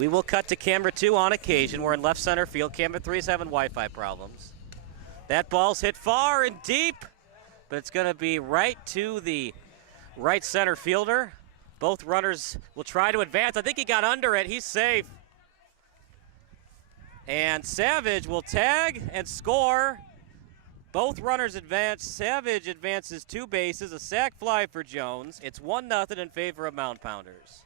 We will cut to camera 2 on occasion. We're in left center field. Camera 3 is having Wi-Fi problems. That ball's hit far and deep, but it's going to be right to the right center fielder. Both runners will try to advance. I think he got under it. He's safe. And Savage will tag and score. Both runners advance. Savage advances 2 bases, a sac fly for Jones. It's 1-0 in favor of Mound Pounders.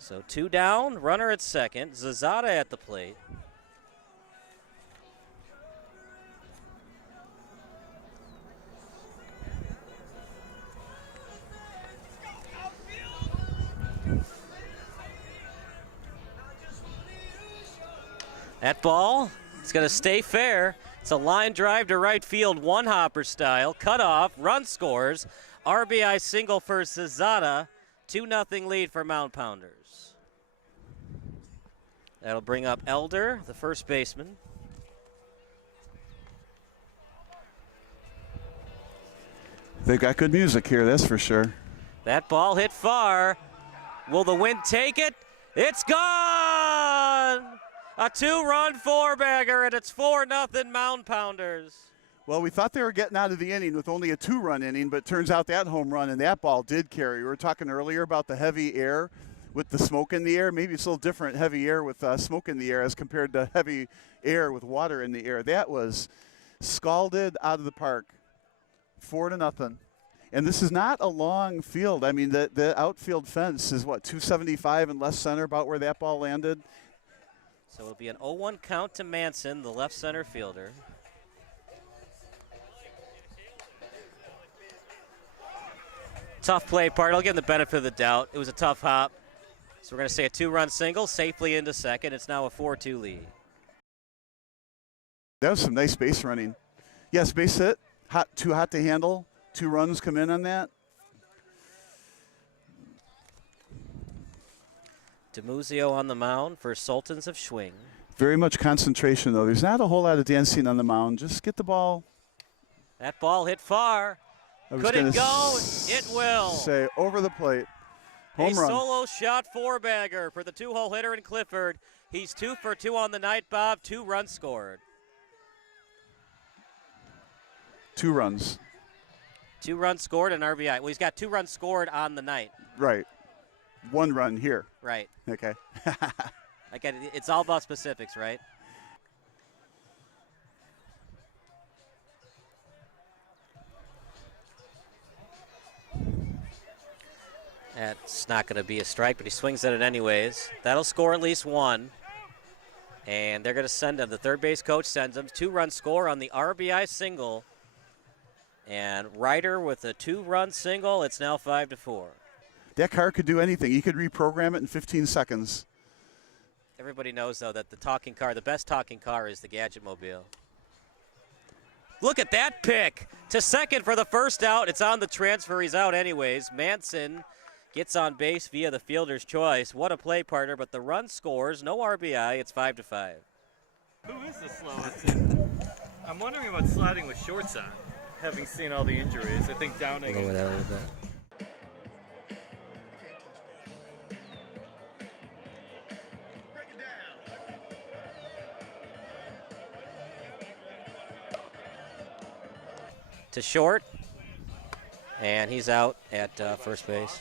So 2 down, runner at second, Zazada at the plate. That ball is going to stay fair. It's a line drive to right field, one hopper style, cut off, run scores, RBI single for Zazada, 2-0 lead for Mound Pounders. That'll bring up Elder, the first baseman. They've got good music here, that's for sure. That ball hit far. Will the wind take it? It's gone! A 2-run four-bagger, and it's 4-0 Mound Pounders. Well, we thought they were getting out of the inning with only a 2-run inning, but it turns out that home run and that ball did carry. We were talking earlier about the heavy air with the smoke in the air. Maybe it's a little different, heavy air with smoke in the air as compared to heavy air with water in the air. That was scalded out of the park, 4-0. And this is not a long field. I mean, the outfield fence is, what, 275 in left center, about where that ball landed. So it'll be an 0-1 count to Manson, the left center fielder. Tough play part. I'll give him the benefit of the doubt. It was a tough hop. So we're going to say a 2-run single, safely into second. It's now a 4-2 lead. That was some nice base running. Yes, base hit, too hot to handle. 2 runs come in on that. DiMuzio on the mound for Sultans of Schwing. Very much concentration, though. There's not a whole lot of dancing on the mound. Just get the ball. That ball hit far. Could it go? It will. Say over the plate. Home run. A solo shot four-bagger for the 2-hole hitter in Clifford. He's 2 for 2 on the night, Bob. 2 runs scored. 2 runs. 2 runs scored and RBI. Well, he's got 2 runs scored on the night. Right. 1 run here. Right. Okay. I get it. It's all about specifics, right? That's not going to be a strike, but he swings at it anyways. That'll score at least 1. And they're going to send him. The third base coach sends him. 2-run score on the RBI single. And Ryder with a 2-run single. It's now 5-4. That car could do anything. You could reprogram it in 15 seconds. Everybody knows, though, that the talking car, the best talking car is the Gadget Mobile. Look at that pick. To second for the first out. It's on the transfer. He's out anyways. Manson gets on base via the fielder's choice. What a play, partner, but the run scores. No RBI. It's 5-5. Who is the slowest? I'm wondering about sliding with shorts on, having seen all the injuries. I think Downing. Go with that a little bit. To short, and he's out at first base.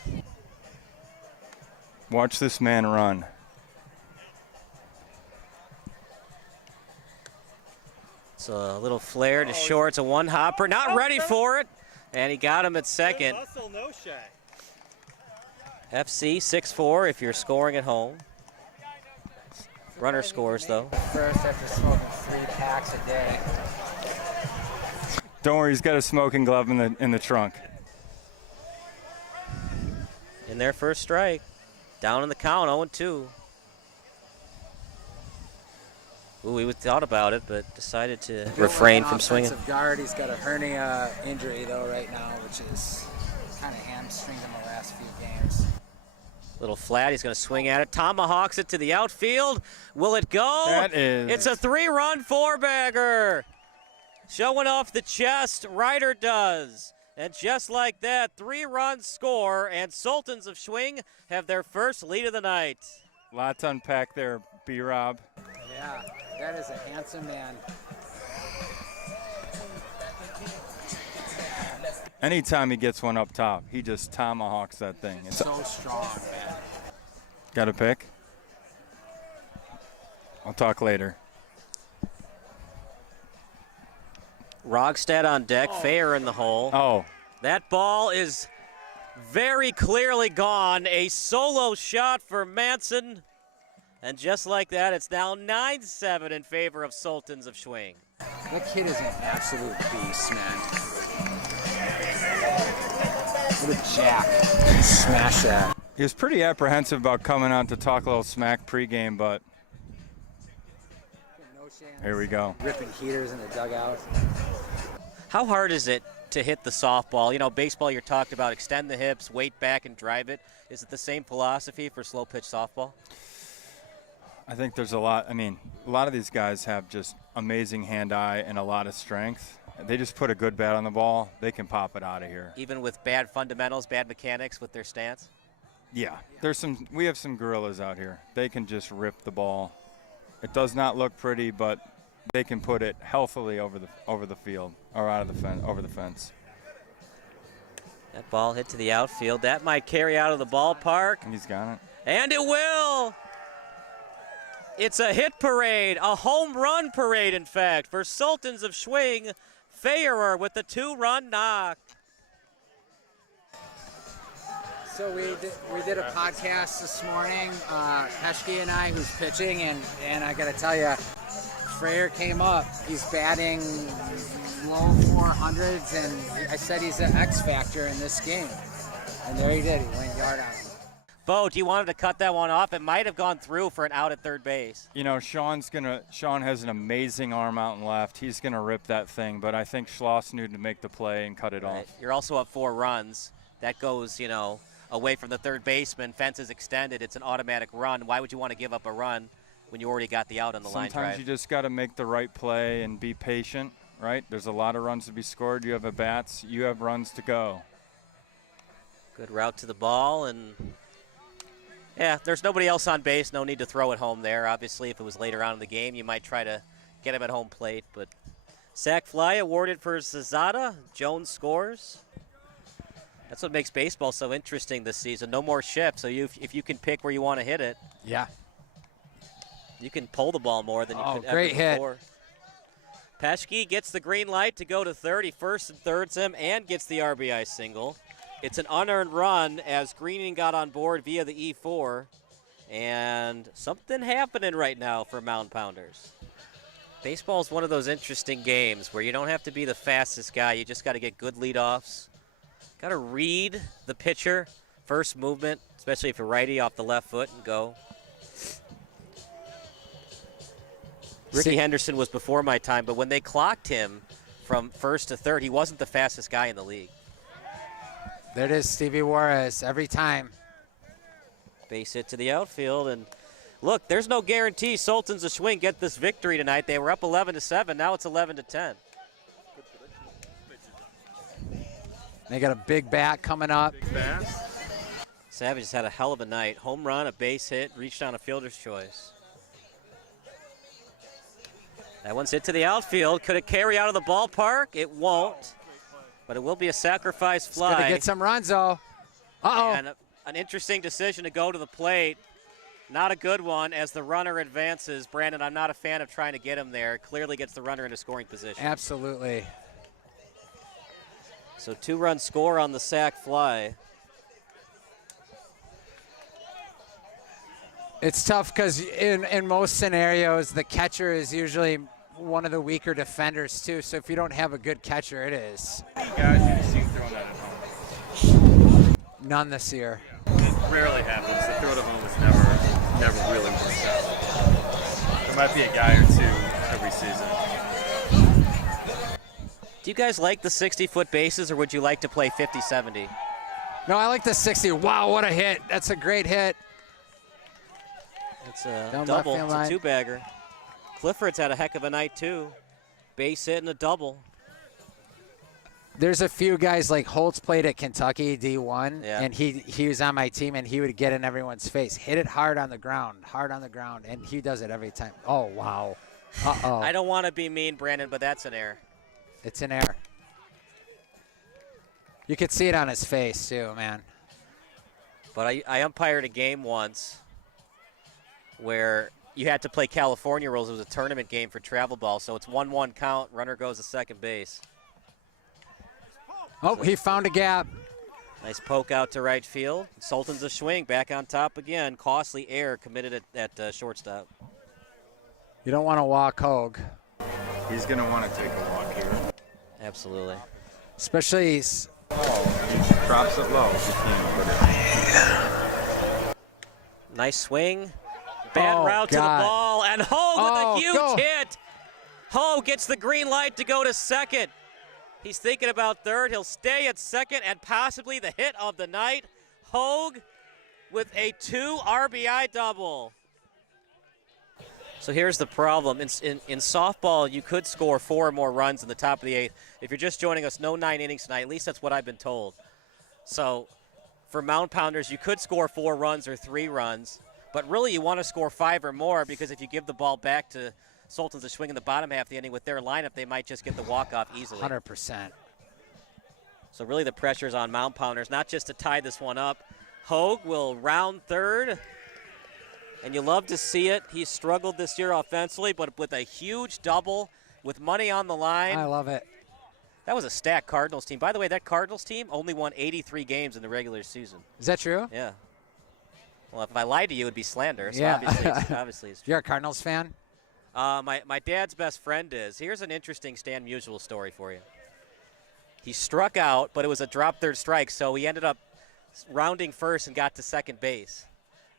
Watch this man run. It's a little flare to short. It's a one-hopper. Not ready for it, and he got him at second. Hustle, no shy. FC 6-4 if you're scoring at home. Runner scores, though. First after smoking 3 packs a day. Don't worry, he's got a smoking glove in the trunk. In their first strike. Down in the count, 0-2. Ooh, we thought about it, but decided to refrain from swinging. Guard, he's got a hernia injury, though, right now, which is kind of hamstringed him the last few games. Little flat, he's going to swing at it. Tomahawks it to the outfield. Will it go? That is. It's a 3-run four-bagger. Showing off the chest, Ryder does. And just like that, 3-run score, and Sultans of Schwing have their first lead of the night. Lot to unpack there, B-Rob. Yeah, that is a handsome man. Anytime he gets one up top, he just tomahawks that thing. It's So strong, man. got a pick? I'll talk later. Rogstad on deck, Fair in the hole. Oh, That ball is very clearly gone. A solo shot for Manson. And just like that, it's now 9-7 in favor of Sultans of Schwing. That kid is an absolute beast, man. What a jack. Smash that. he was pretty apprehensive about coming out to talk a little smack pregame, but No chance. here we go. Ripping heaters in the dugout. How hard is it to hit the softball? You know, baseball, you're talking about extend the hips, weight back, and drive it. Is it the same philosophy for slow pitch softball? I think there's a lot. I mean, a lot of these guys have just amazing hand-eye and a lot of strength. They just put a good bat on the ball, they can pop it out of here. Even with bad fundamentals, bad mechanics with their stance? Yeah, we have some gorillas out here. They can just rip the ball. It does not look pretty, but they can put it healthily over the field or out of the over the fence. That ball hit to the outfield. That might carry out of the ballpark. And he's got it. And it will. It's a hit parade, a home run parade, in fact, for Sultans of Schwing. Fairer with the 2-run knock. So we did a podcast this morning, Heshke and I, who's pitching, and I got to tell you, Freyer came up. He's batting low 400s, and I said he's an X factor in this game. And there he did. He went yard on him. Bo, do you want him to cut that one off? It might have gone through for an out at third base. You know, Sean has an amazing arm out and left. He's going to rip that thing, but I think Schloss knew to make the play and cut it off. You're also up 4 runs. That goes, you know, away from the third baseman. Fence is extended. It's an automatic run. Why would you want to give up a run when you already got the out on the line drive? Sometimes you just got to make the right play and be patient, right? There's a lot of runs to be scored. You have at-bats. You have runs to go. Good route to the ball, and yeah, there's nobody else on base. No need to throw it home there. Obviously, if it was later on in the game, you might try to get him at home plate. But sac fly awarded for Zazada. Jones scores. That's what makes baseball so interesting this season. No more shifts, so if you can pick where you want to hit it, Yeah. you can pull the ball more than you could great ever hit. before. Paschke gets the green light to go to third. He first and thirds him and gets the RBI single. It's an unearned run as Greening got on board via the E4. And something happening right now for Mound Pounders. Baseball is one of those interesting games where you don't have to be the fastest guy. You just got to get good leadoffs. Got to read the pitcher, first movement, especially if you're righty, off the left foot and go. Ricky Henderson was before my time, but when they clocked him from first to third, he wasn't the fastest guy in the league. There it is, Stevie Juarez, every time. Base hit to the outfield, and look, there's no guarantee Sultans of Schwing get this victory tonight. They were up 11-7. Now it's 11-10. They got a big bat coming up. Savage has had a hell of a night. Home run, a base hit, reached on a fielder's choice. That one's hit to the outfield. Could it carry out of the ballpark? It won't, but it will be a sacrifice fly. It's gonna get some runs, though. Uh-oh. And an interesting decision to go to the plate. Not a good one as the runner advances. Brandon, I'm not a fan of trying to get him there. Clearly gets the runner into scoring position. Absolutely. So 2-run score on the sac fly. It's tough because in most scenarios, the catcher is usually one of the weaker defenders, too. So if you don't have a good catcher, it is. Guys you've seen throwing that at home. None this year. It rarely happens. The throw to home is never really works out. There might be a guy or two every season. Do you guys like the 60-foot bases, or would you like to play 50-70? No, I like the 60. Wow, what a hit. That's a great hit. It's a Down double. left field It's a line. two-bagger. Clifford's had a heck of a night, too. Base hit and a double. There's a few guys like Holtz played at Kentucky D1, Yeah. and he was on my team, and he would get in everyone's face, hit it hard on the ground, and he does it every time. Oh, wow. Uh-oh. I don't want to be mean, Brandon, but that's an error. It's an error. You could see it on his face, too, man. But I umpired a game once where you had to play California rules. It was a tournament game for travel ball, so it's 1-1 count. Runner goes to second base. Oh, he found a gap. Nice poke out to right field. Sultans of Schwing back on top again. Costly error committed at shortstop. You don't want to walk Hogue. He's going to want to take a walk here. Absolutely. Especially, He drops it low. He can't put it. Nice swing. Bad route to the God. ball. And Hogue with a huge go. hit. Hogue gets the green light to go to second. He's thinking about third. He'll stay at second and possibly the hit of the night. Hogue with a 2 RBI double. So here's the problem. In softball, you could score 4 or more runs in the top of the 8th. If you're just joining us, no 9 innings tonight. At least that's what I've been told. So for Mound Pounders, you could score 4 runs or 3 runs. But really, you want to score 5 or more because if you give the ball back to Sultans of Schwing in the bottom half of the inning with their lineup, they might just get the walk-off easily. 100%. So really the pressure is on Mound Pounders, not just to tie this one up. Hogue will round third, and you love to see it. He's struggled this year offensively, but with a huge double with money on the line. I love it. That was a stacked Cardinals team. By the way, that Cardinals team only won 83 games in the regular season. Is that true? Yeah. Well, if I lied to you, it would be slander. So Yeah. obviously it's true. You're a Cardinals fan? My dad's best friend is. Here's an interesting Stan Musial story for you. He struck out, but it was a drop third strike, so he ended up rounding first and got to second base.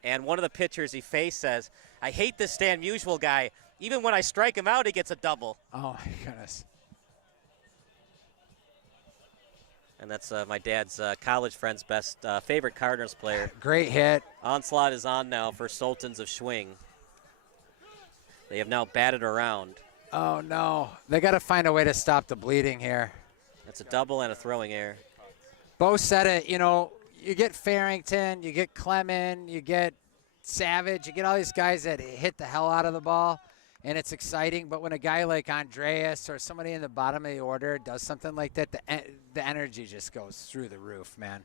And one of the pitchers he faced says, I hate this Stan Musial guy. Even when I strike him out, he gets a double. Oh, my goodness. And that's my dad's college friend's best favorite Cardinals player. Great hit. Onslaught is on now for Sultans of Schwing. They have now batted around. Oh, no. They got to find a way to stop the bleeding here. That's a double and a throwing error. Bo said it, you get Farrington, you get Clement, you get Savage, you get all these guys that hit the hell out of the ball, and it's exciting. But when a guy like Andreas or somebody in the bottom of the order does something like that, the energy just goes through the roof, man.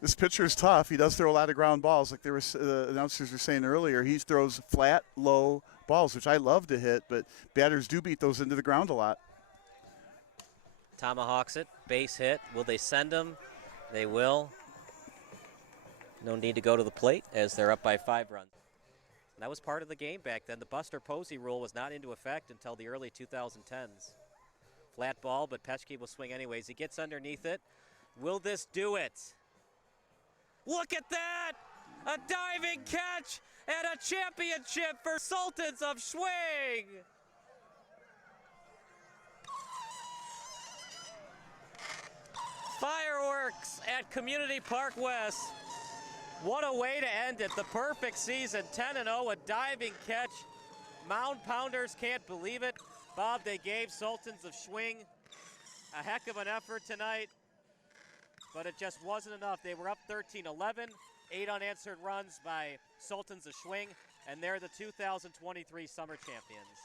This pitcher's tough. He does throw a lot of ground balls. Like the announcers were saying earlier, he throws flat, low balls, which I love to hit, but batters do beat those into the ground a lot. Tomahawks it, base hit. Will they send him? They will. No need to go to the plate as they're up by 5 runs. That was part of the game back then. The Buster Posey rule was not into effect until the early 2010s. Flat ball, but Petschke will swing anyways. He gets underneath it. Will this do it? Look at that! A diving catch and a championship for Sultans of Schwing! Fireworks at Community Park West. What a way to end it. The perfect season, 10-0, a diving catch. Mound Pounders can't believe it. Bob, they gave Sultans of Schwing a heck of an effort tonight, but it just wasn't enough. They were up 13-11, 8 unanswered runs by Sultans of Schwing, and they're the 2023 Summer Champions.